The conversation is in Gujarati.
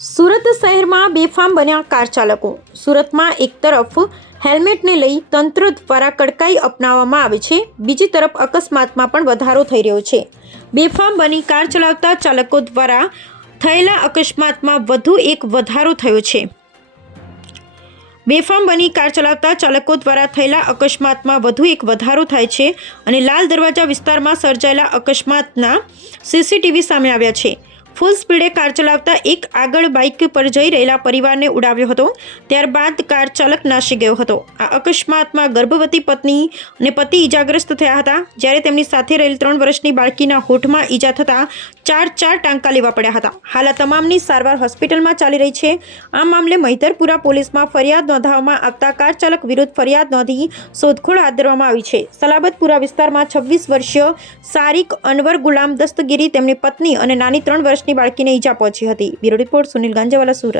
સુરત શહેરમાં બેફામ બન્યા કાર ચાલકો। સુરતમાં એક તરફ હેલ્મેટને લઈ તંત્ર દ્વારા કડકાઈ અપનાવવામાં આવે છે, બીજી તરફ અકસ્માતમાં પણ વધારો થઈ રહ્યો છે। બેફામ બની કાર ચલાવતા ચાલકો દ્વારા થયેલા અકસ્માતમાં વધુ એક વધારો થયો છે। બેફામ બની કાર ચલાવતા ચાલકો દ્વારા થયેલા અકસ્માતમાં વધુ એક વધારો થાય છે અને લાલ દરવાજા વિસ્તારમાં સર્જાયેલા અકસ્માતના સીસીટીવી સામે આવ્યા છે। ફૂલ સ્પીડે કાર ચલાવતા એક આગળ બાઇક પર જઈ રહેલા પરિવારને ઉડાવ્યો હતો, ત્યારબાદ કાર ચાલક નાસી ગયો હતો। આ અકસ્માતમાં ગર્ભવતી પત્ની અને પતિ ઇજાગ્રસ્ત થયા હતા, જ્યારે તેમની સાથે રહેલ 3 વર્ષની બાળકીના હોઠમાં ઈજા થતાં ચાર ટાંકા લેવા પડ્યા હતા। હાલ આ તમામની સારવાર હોસ્પિટલમાં ચાલી રહી છે। આ મામલે મહિધરપુરા પોલીસમાં ફરિયાદ નોંધાવવામાં આવતા કાર ચાલક વિરુદ્ધ ફરિયાદ નોંધી શોધખોળ હાથ ધરવામાં આવી છે। સલાબતપુરા વિસ્તારમાં 26 વર્ષીય સારિક અનવર ગુલામ દસ્તગીરી તેમની પત્ની અને નાની 3 વર્ષની બાળકીને ઈજા પહોંચી હતી। Bureau report Sunil Ganjawala, Surat.